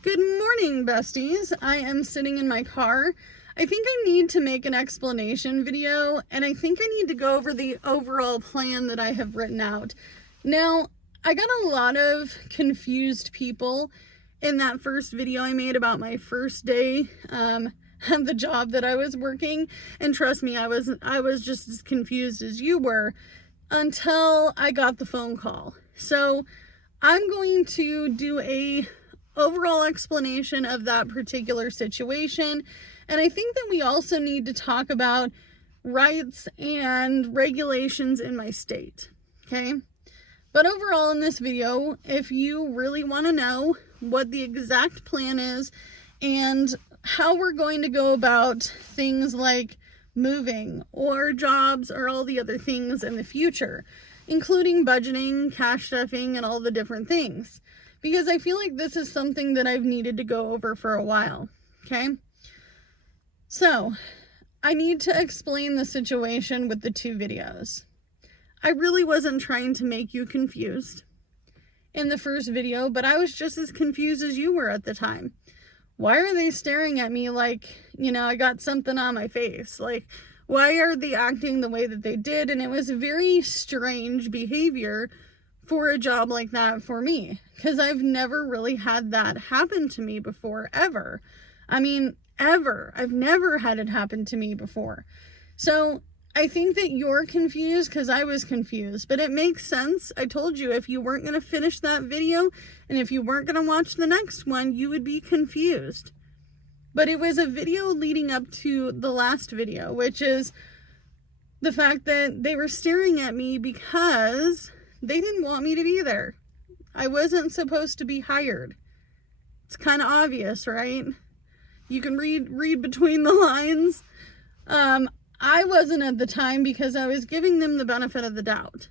Good morning, besties. I am sitting in my car. I think I need to make an explanation video, and I think I need to go over the overall plan that I have written out. Now, I got a lot of confused people in that first video I made about my first day at the job that I was working, and trust me, I was just as confused as you were until I got the phone call. So I'm going to do a overall explanation of that particular situation. And I think that we also need to talk about rights and regulations in my state. Okay. But overall in this video, if you really want to know what the exact plan is and how we're going to go about things like moving or jobs or all the other things in the future, including budgeting, cash stuffing, and all the different things, because I feel like this is something that I've needed to go over for a while. Okay. So I need to explain the situation with the two videos. I really wasn't trying to make you confused in the first video, but I was just as confused as you were at the time. Why are they staring at me like, I got something on my face? Like, why are they acting the way that they did? And it was very strange behavior for a job like that for me, because I've never really had that happen to me before, ever. I mean, ever. I've never had it happen to me before. So I think that you're confused because I was confused, but it makes sense. I told you if you weren't going to finish that video and if you weren't going to watch the next one, you would be confused. But it was a video leading up to the last video, which is the fact that they were staring at me because they didn't want me to be there. I wasn't supposed to be hired. It's kind of obvious, right? You can read between the lines. I wasn't at the time because I was giving them the benefit of the doubt.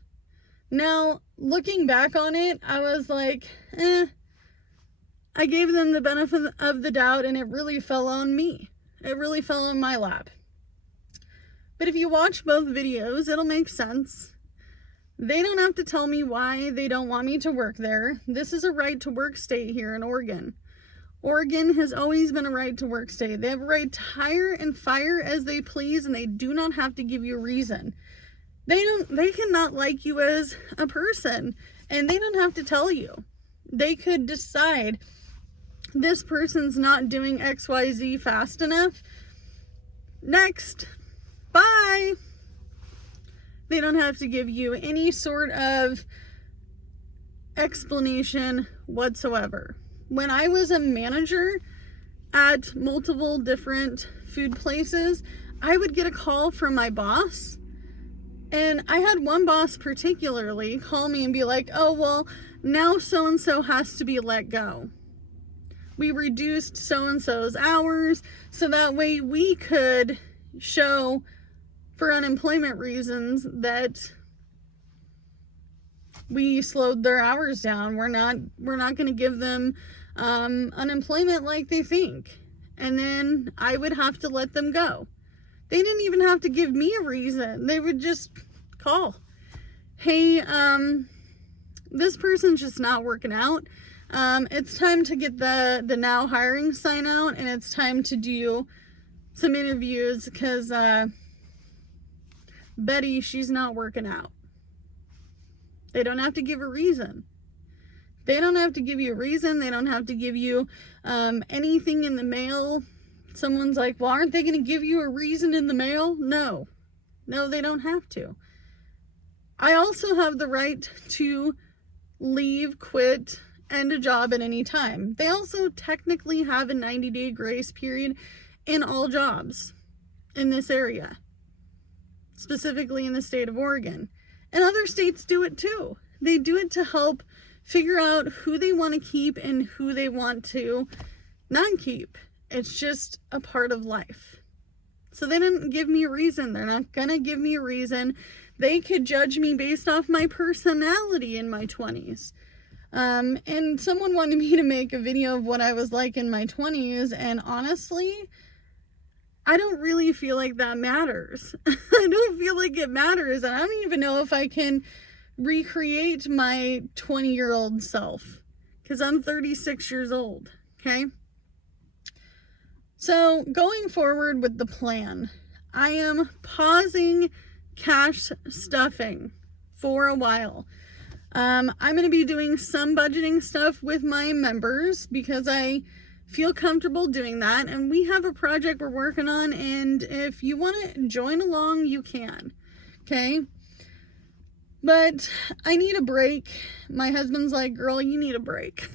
Now, looking back on it, I was like, I gave them the benefit of the doubt and it really fell on me. It really fell on my lap. But if you watch both videos, it'll make sense. They don't have to tell me why they don't want me to work there. This is a right to work state here in Oregon. Oregon has always been a right to work state. They have a right to hire and fire as they please, and they do not have to give you a reason. They cannot like you as a person, and they don't have to tell you. They could decide this person's not doing XYZ fast enough. Next. Bye. They don't have to give you any sort of explanation whatsoever. When I was a manager at multiple different food places, I would get a call from my boss. And I had one boss particularly call me and be like, oh, well, now so-and-so has to be let go. We reduced so-and-so's hours so that way we could show for unemployment reasons that we slowed their hours down. We're not going to give them unemployment like they think. And then I would have to let them go. They didn't even have to give me a reason. They would just call. Hey, this person's just not working out. It's time to get the now hiring sign out, and it's time to do some interviews because Betty, she's not working out. They don't have to give a reason. They don't have to give you a reason. They don't have to give you anything in the mail. Someone's like, well, aren't they going to give you a reason in the mail? No, they don't have to. I also have the right to leave, quit, end a job at any time. They also technically have a 90-day grace period in all jobs in this area, specifically in the state of Oregon. And other states do it too. They do it to help figure out who they want to keep and who they want to not keep. It's just a part of life. So they didn't give me a reason. They're not going to give me a reason. They could judge me based off my personality in my 20s. And someone wanted me to make a video of what I was like in my 20s. And honestly, I don't really feel like that matters. I don't feel like it matters. And I don't even know if I can recreate my 20-year-old self, because I'm 36 years old. Okay. So going forward with the plan, I am pausing cash stuffing for a while. I'm going to be doing some budgeting stuff with my members because I feel comfortable doing that. And we have a project we're working on. And if you want to join along, you can. Okay. But I need a break. My husband's like, girl, you need a break.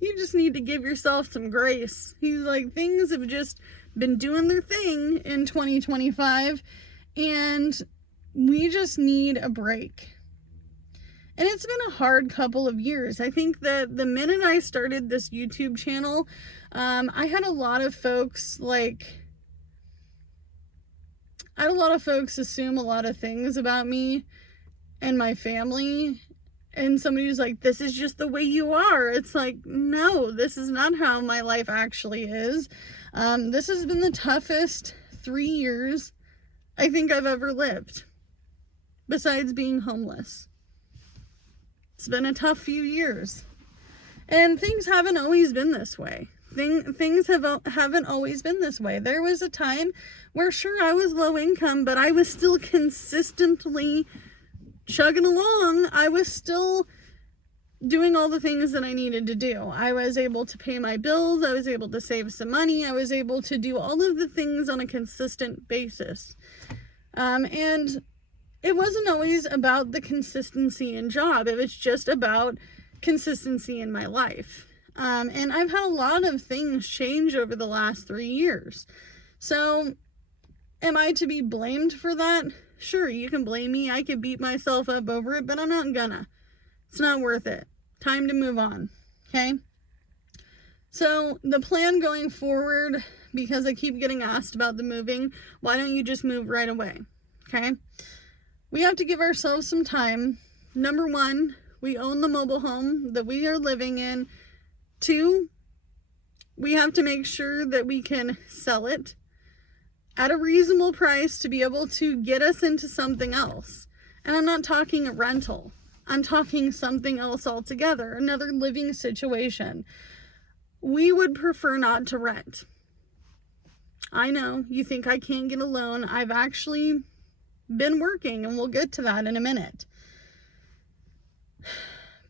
You just need to give yourself some grace. He's like, things have just been doing their thing in 2025 and we just need a break. And it's been a hard couple of years. I think that the minute I started this YouTube channel, I had a lot of folks assume a lot of things about me and my family. And somebody was like, this is just the way you are. It's like, no, this is not how my life actually is. This has been the toughest 3 years I think I've ever lived, besides being homeless. It's been a tough few years. And things haven't always been this way. Things haven't always been this way. There was a time where, sure, I was low income, but I was still consistently chugging along. I was still doing all the things that I needed to do. I was able to pay my bills. I was able to save some money. I was able to do all of the things on a consistent basis. And it wasn't always about the consistency in job. It was just about consistency in my life. And I've had a lot of things change over the last 3 years. So am I to be blamed for that? Sure, you can blame me. I could beat myself up over it, but I'm not gonna. It's not worth it. Time to move on. Okay? So the plan going forward, because I keep getting asked about the moving, why don't you just move right away? Okay? We have to give ourselves some time. Number one, we own the mobile home that we are living in. 2, we have to make sure that we can sell it at a reasonable price to be able to get us into something else. And I'm not talking a rental. I'm talking something else altogether, another living situation. We would prefer not to rent. I know you think I can't get a loan. I've actually been working, and we'll get to that in a minute.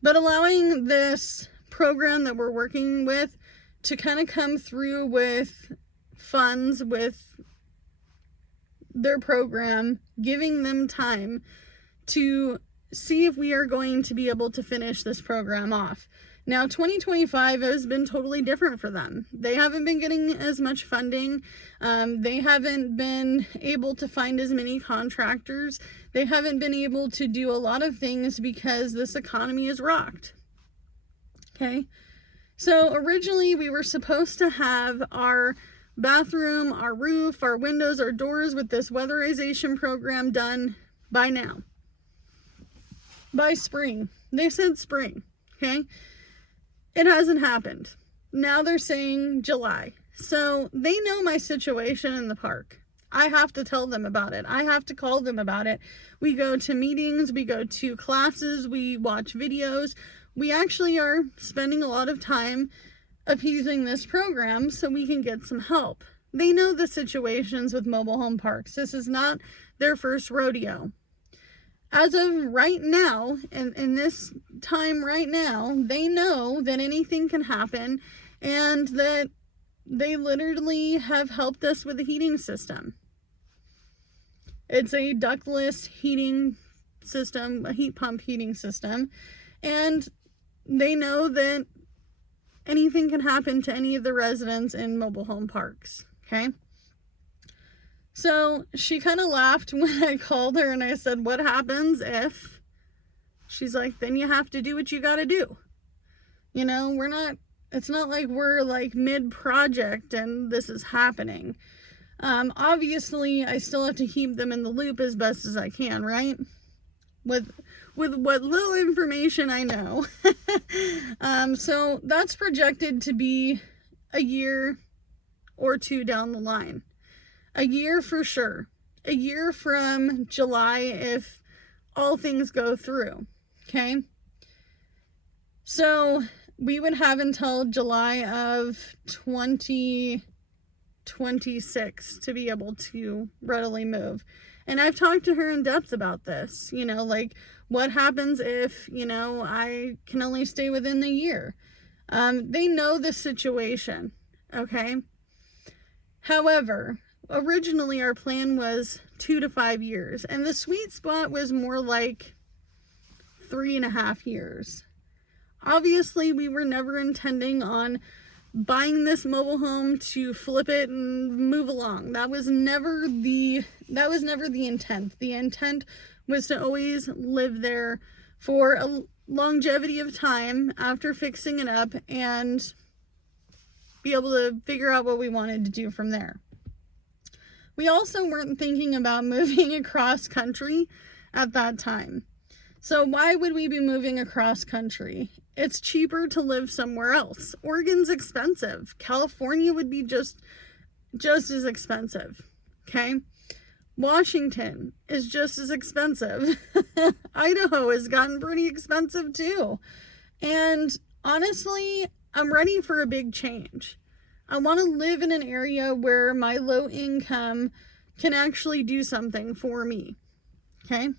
But allowing this program that we're working with to kind of come through with funds, with their program, giving them time to see if we are going to be able to finish this program off. Now, 2025 has been totally different for them. They haven't been getting as much funding. They haven't been able to find as many contractors. They haven't been able to do a lot of things because this economy is rocked. Okay? So originally we were supposed to have our bathroom, our roof, our windows, our doors with this weatherization program done by now. By spring. They said spring. Okay? It hasn't happened. Now they're saying July. So they know my situation in the park. I have to tell them about it. I have to call them about it. We go to meetings, we go to classes, we watch videos. We actually are spending a lot of time appeasing this program so we can get some help. They know the situations with mobile home parks. This is not their first rodeo. As of right now, in this time right now, they know that anything can happen and that they literally have helped us with the heating system. It's a ductless heating system, a heat pump heating system, and they know that anything can happen to any of the residents in mobile home parks, okay? So she kind of laughed when I called her and I said, what happens if? She's like, then you have to do what you got to do. You know, it's not like we're like mid-project and this is happening. Obviously, I still have to keep them in the loop as best as I can, right? With what little information I know. So that's projected to be a year or 2 down the line. A year for sure. A year from July if all things go through. Okay? So we would have until July of 2026 to be able to readily move. And I've talked to her in depth about this, like what happens if, I can only stay within the year. They know the situation, okay? However, originally our plan was 2 to 5 years, and the sweet spot was more like 3.5 years. Obviously, we were never intending on buying this mobile home to flip it and move along. That was never the intent. The intent was to always live there for a longevity of time after fixing it up and be able to figure out what we wanted to do from there. We also weren't thinking about moving across country at that time. So why would we be moving across country? It's cheaper to live somewhere else. Oregon's expensive. California would be just as expensive. Okay? Washington is just as expensive. Idaho has gotten pretty expensive too. And honestly, I'm ready for a big change. I want to live in an area where my low income can actually do something for me. Okay?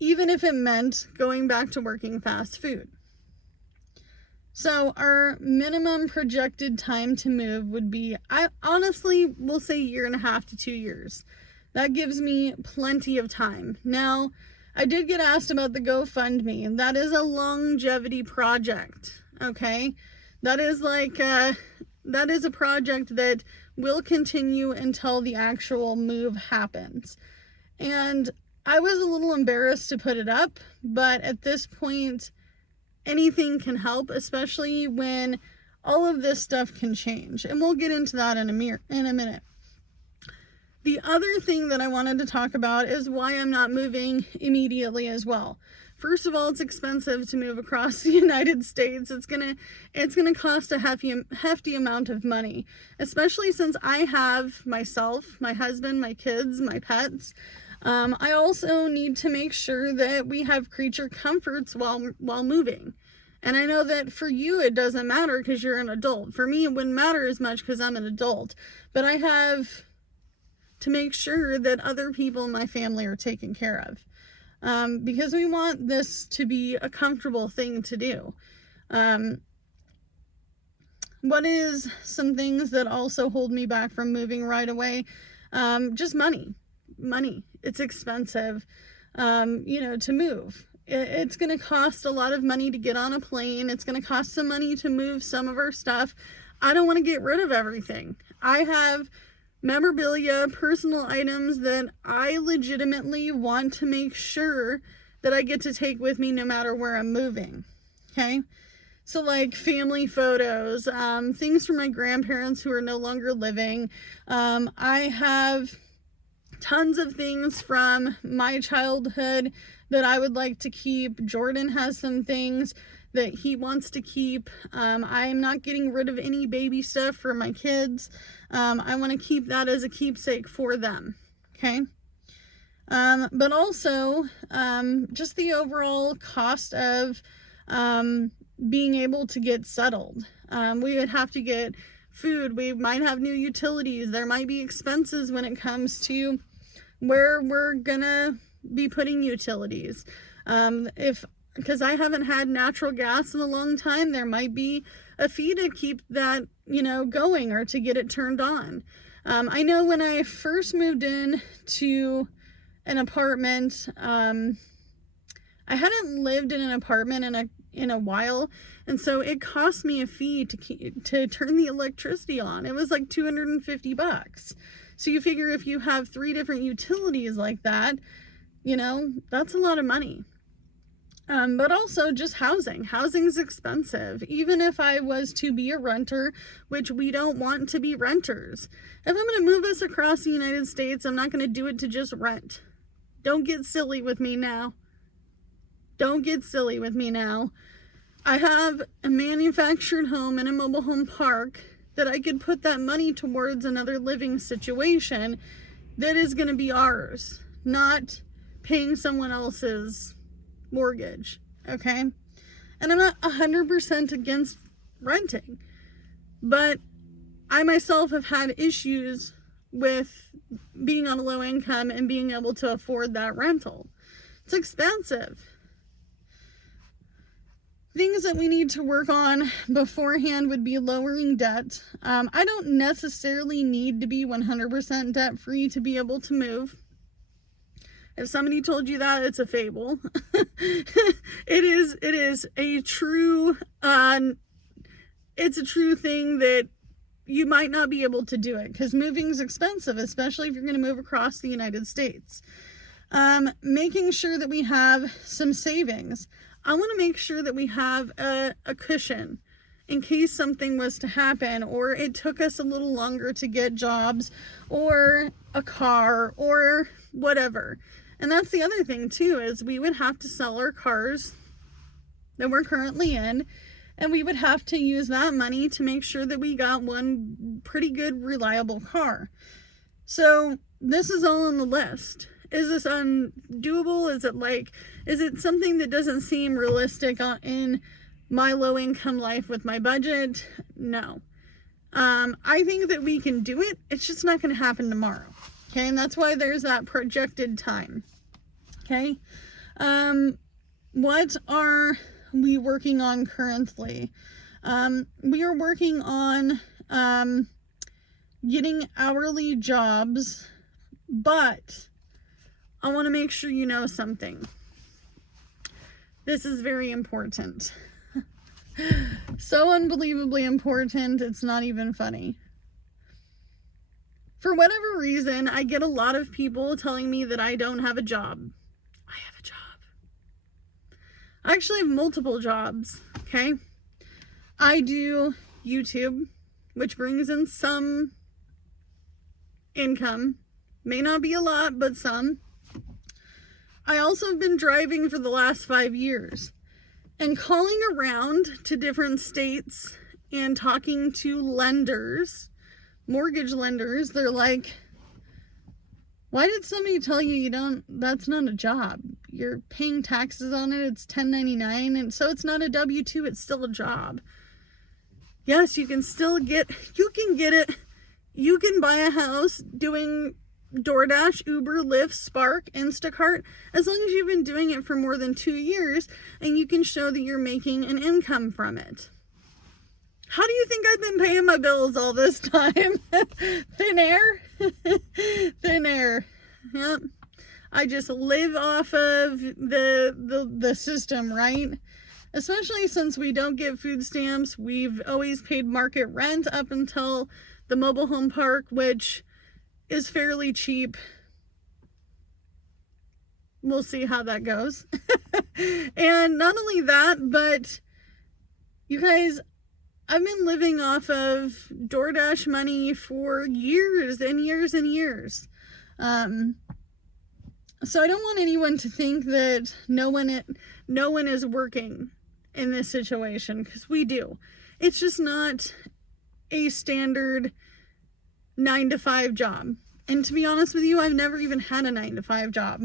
Even if it meant going back to working fast food. So our minimum projected time to move would be, I honestly will say 1.5 to 2 years. That gives me plenty of time. Now, I did get asked about the GoFundMe, and that is a longevity project, okay? That is a project that will continue until the actual move happens. And I was a little embarrassed to put it up, but at this point, anything can help, especially when all of this stuff can change. And we'll get into that in a minute. The other thing that I wanted to talk about is why I'm not moving immediately as well. First of all, it's expensive to move across the United States. It's gonna cost a hefty amount of money, especially since I have myself, my husband, my kids, my pets. I also need to make sure that we have creature comforts while moving. And I know that for you, it doesn't matter because you're an adult. For me, it wouldn't matter as much because I'm an adult. But I have to make sure that other people in my family are taken care of. Because we want this to be a comfortable thing to do. What is some things that also hold me back from moving right away? Just money. It's expensive, to move. It's going to cost a lot of money to get on a plane. It's going to cost some money to move some of our stuff. I don't want to get rid of everything. I have memorabilia, personal items that I legitimately want to make sure that I get to take with me no matter where I'm moving. Okay? So like family photos, things from my grandparents who are no longer living. I have tons of things from my childhood that I would like to keep. Jordan has some things that he wants to keep. I am not getting rid of any baby stuff for my kids. I want to keep that as a keepsake for them. Okay. But also, just the overall cost of being able to get settled. We would have to get food. We might have new utilities. There might be expenses when it comes to where we're gonna be putting utilities. Because I haven't had natural gas in a long time, there might be a fee to keep that, going or to get it turned on. I know when I first moved in to an apartment, I hadn't lived in an apartment in a while, and so it cost me a fee to turn the electricity on. It was like $250. So you figure if you have 3 different utilities like that, that's a lot of money. But also just housing. Housing's expensive. Even if I was to be a renter, which we don't want to be renters. If I'm going to move us across the United States, I'm not going to do it to just rent. Don't get silly with me now. I have a manufactured home and a mobile home park that I could put that money towards another living situation that is going to be ours, not paying someone else's mortgage. Okay. And I'm not 100% against renting, but I myself have had issues with being on a low income and being able to afford that rental. It's expensive. Things that we need to work on beforehand would be lowering debt. I don't necessarily need to be 100% debt free to be able to move. If somebody told you that, it's a fable. It is a true, it's a true thing that you might not be able to do it, because moving is expensive, especially if you're going to move across the United States. Making sure that we have some savings. I want to make sure that we have a cushion in case something was to happen, or it took us a little longer to get jobs or a car or whatever. And that's the other thing too, is we would have to sell our cars that we're currently in, and we would have to use that money to make sure that we got one pretty good, reliable car. So this is all on the list. Is this undoable? Is it something that doesn't seem realistic in my low income life with my budget? No. I think that we can do it. It's just not going to happen tomorrow. Okay. And that's why there's that projected time. Okay. What are we working on currently? We are working on, getting hourly jobs, but I want to make sure you know something. This is very important. So unbelievably important, it's not even funny. For whatever reason, I get a lot of people telling me that I don't have a job. I have a job. I actually have multiple jobs, okay? I do YouTube, which brings in some income. May not be a lot, but some. I also have been driving for the last 5 years, and calling around to different states and talking to lenders, mortgage lenders. They're like, why did somebody tell you that's not a job? You're paying taxes on it. It's 1099. And so it's not a W-2. It's still a job. Yes, you can get it. You can buy a house doing DoorDash, Uber, Lyft, Spark, Instacart, as long as you've been doing it for more than 2 years and you can show that you're making an income from it. How do you think I've been paying my bills all this time? Thin air? Thin air. Yep. I just live off of the system, right? Especially since we don't get food stamps. We've always paid market rent up until the mobile home park, which is fairly cheap. We'll see how that goes. And not only that, but you guys, I've been living off of DoorDash money for years and years and years. So I don't want anyone to think that no one is working in this situation, because we do. It's just not a standard 9-to-5 job. And to be honest with you, I've never even had a 9-to-5 job.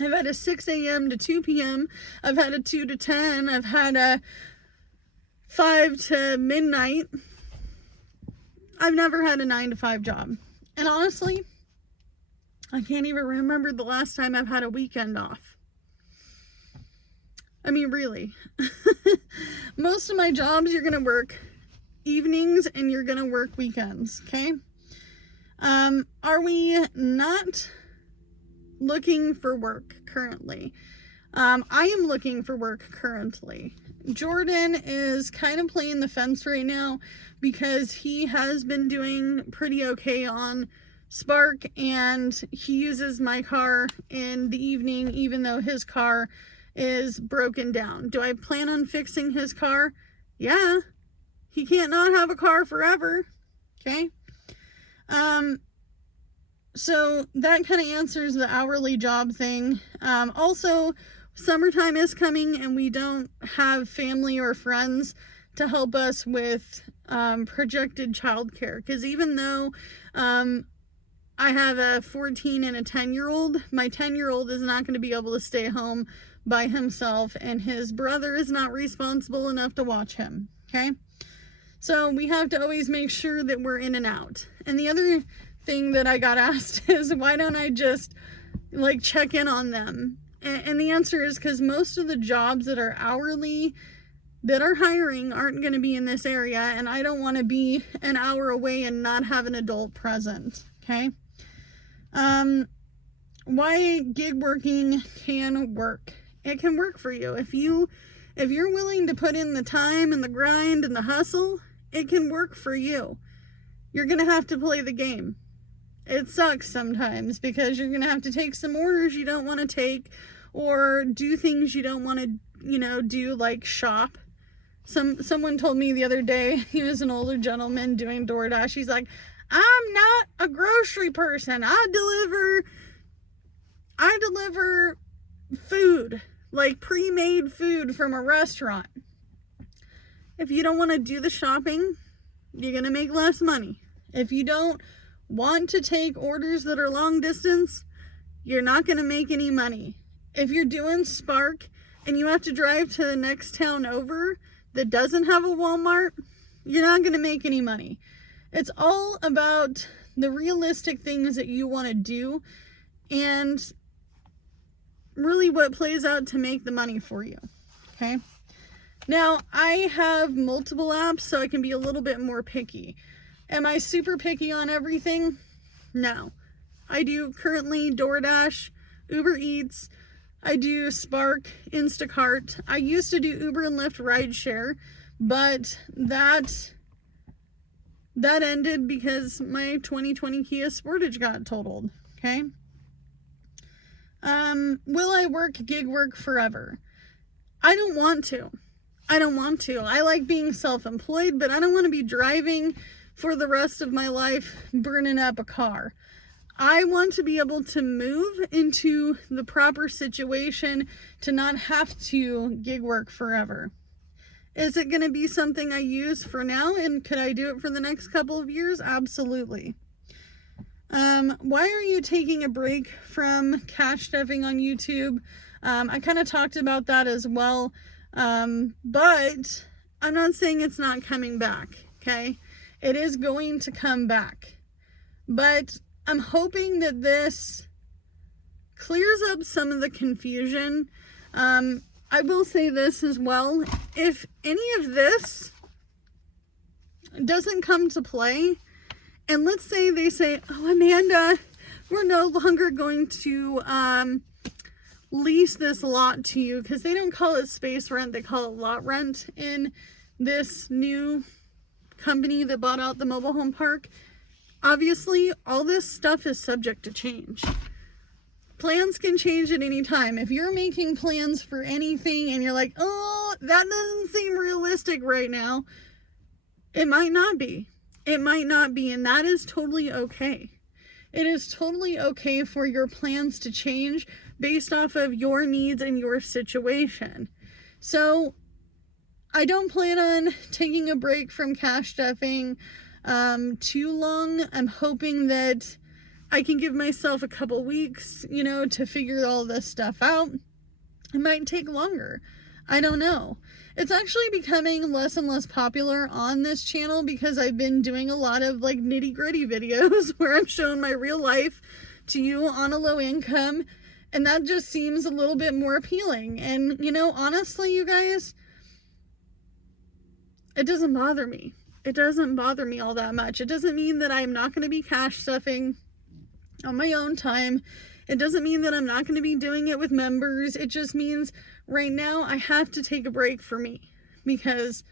I've had a 6 a.m. to 2 p.m. I've had a 2 to 10. I've had a 5 to midnight. I've never had a 9-to-5 job. And honestly, I can't even remember the last time I've had a weekend off. I mean, really. Most of my jobs, you're going to work evenings and you're going to work weekends, okay? Are we not looking for work currently? I am looking for work currently. Jordan is kind of playing the fence right now because he has been doing pretty okay on Spark, and he uses my car in the evening even though his car is broken down. Do I plan on fixing his car? Yeah. He can't not have a car forever. Okay. So that kind of answers the hourly job thing. Also, summertime is coming and we don't have family or friends to help us with projected childcare. Because even though I have a 14 and a 10-year-old. My 10-year-old is not going to be able to stay home by himself, and his brother is not responsible enough to watch him, okay? So we have to always make sure that we're in and out. And the other thing that I got asked is, why don't I just like check in on them? And the answer is because most of the jobs that are hourly that are hiring aren't going to be in this area, and I don't want to be an hour away and not have an adult present, okay? Why gig working can work. It can work for you. If you're willing to put in the time and the grind and the hustle, it can work for you. You're going to have to play the game. It sucks sometimes because you're going to have to take some orders you don't want to take, or do things you don't want to, do, like shop. Someone told me the other day, he was an older gentleman doing DoorDash. He's like, I'm not a grocery person. I deliver food, like pre-made food from a restaurant. If you don't want to do the shopping, you're going to make less money. If you don't want to take orders that are long distance, you're not going to make any money. If you're doing Spark and you have to drive to the next town over that doesn't have a Walmart, you're not going to make any money. It's all about the realistic things that you want to do and really what plays out to make the money for you, okay? Now, I have multiple apps, so I can be a little bit more picky. Am I super picky on everything? No. I do currently DoorDash, Uber Eats, I do Spark, Instacart. I used to do Uber and Lyft rideshare, but that ended because my 2020 Kia Sportage got totaled, okay? Will I work gig work forever? I don't want to. I like being self-employed, but I don't want to be driving for the rest of my life burning up a car. I want to be able to move into the proper situation to not have to gig work forever. Is it going to be something I use for now, and could I do it for the next couple of years? Absolutely. Why are you taking a break from cash stuffing on YouTube? I kind of talked about that as well, but I'm not saying it's not coming back, okay? It is going to come back, but I'm hoping that this clears up some of the confusion. I will say this as well. If any of this doesn't come to play, and let's say they say, oh, Amanda, we're no longer going to lease this lot to you, because they don't call it space rent, they call it lot rent in this new company that bought out the mobile home park. Obviously, all this stuff is subject to change. Plans can change at any time. If you're making plans for anything and you're like, oh, that doesn't seem realistic right now, it might not be. It might not be, and that is totally okay. It is totally okay for your plans to change based off of your needs and your situation. So I don't plan on taking a break from cash stuffing too long. I'm hoping that I can give myself a couple weeks, to figure all this stuff out. It might take longer. I don't know. It's actually becoming less and less popular on this channel because I've been doing a lot of like nitty-gritty videos where I'm showing my real life to you on a low income, and that just seems a little bit more appealing. And honestly, you guys, it doesn't bother me. It doesn't bother me all that much. It doesn't mean that I'm not going to be cash stuffing on my own time. It doesn't mean that I'm not going to be doing it with members. It just means right now I have to take a break for me because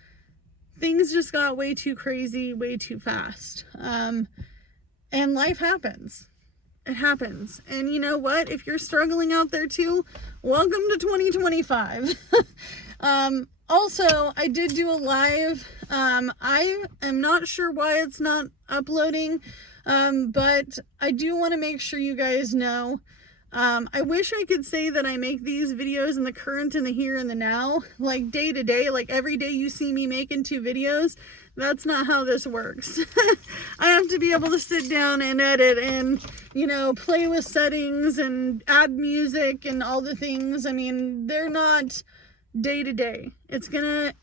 things just got way too crazy, way too fast. And life happens. It happens. And you know what? If you're struggling out there too, welcome to 2025. Also, I did do a live. I am not sure why it's not uploading, but I do want to make sure you guys know. I wish I could say that I make these videos in the current and the here and the now, like day to day, like every day you see me making 2 videos. That's not how this works. I have to be able to sit down and edit and, you know, play with settings and add music and all the things. I mean, they're not day to day. It's gonna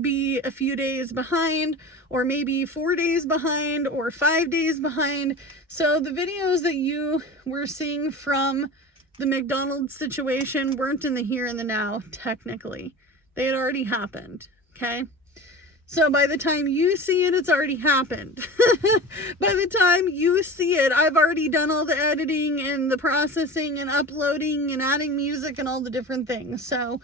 be a few days behind, or maybe 4 days behind, or 5 days behind. So the videos that you were seeing from the McDonald's situation weren't in the here and the now, technically. They had already happened, okay? So by the time you see it, it's already happened. By the time you see it, I've already done all the editing and the processing and uploading and adding music and all the different things. So,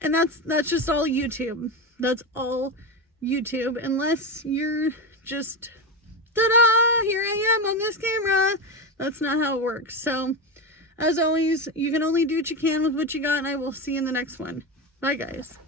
and that's just all YouTube. That's all YouTube, unless you're just, ta-da, here I am on this camera. That's not how it works. So, as always, you can only do what you can with what you got, and I will see you in the next one. Bye, guys.